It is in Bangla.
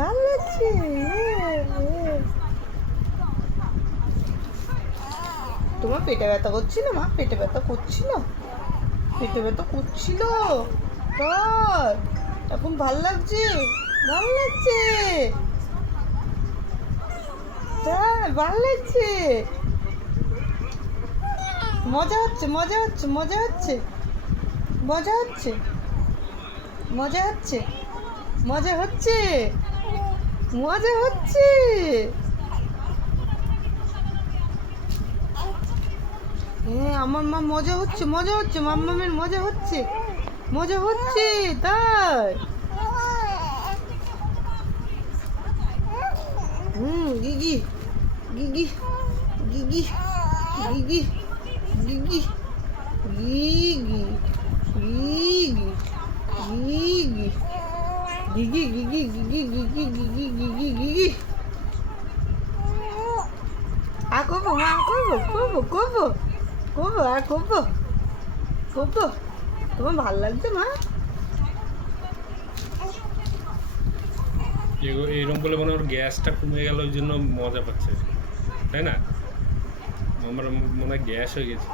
ভালো লাগছে। তোমার পেটে ব্যথা করছিল মা? পেটে ব্যথা করছিল? পেটে ব্যথা করছিল? তাই এখন ভাল লাগছে? ভাল লাগছে? তাই ভাল লাগছে? মজা হচ্ছে, মজা হচ্ছে, মজা হচ্ছে, মজা হচ্ছে, মজা হচ্ছে, মজা হচ্ছে, মজা হচ্ছে। হ্যাঁ আমার মা মজা হচ্ছে, মজা হচ্ছে, মাম্মামের মজা হচ্ছে, মজা হচ্ছে। তাই গিগি, গিগি, গিগি, গিগি, গিগি, গিগি, গিগি, গিগি, গিগি, গিগি, গিগি, গিগি, গিগি, গিগি, গিগি। আর করবো মা, করবো, করবো, করবো, করবো, আর করবো, করবো। তোমার ভাল লাগছে মা? এরকম বলে মনে হয় ওর গ্যাসটা কমে গেল, ওই জন্য মজা পাচ্ছে, তাই না? আমার মনে হয় গ্যাস হয়ে গেছে।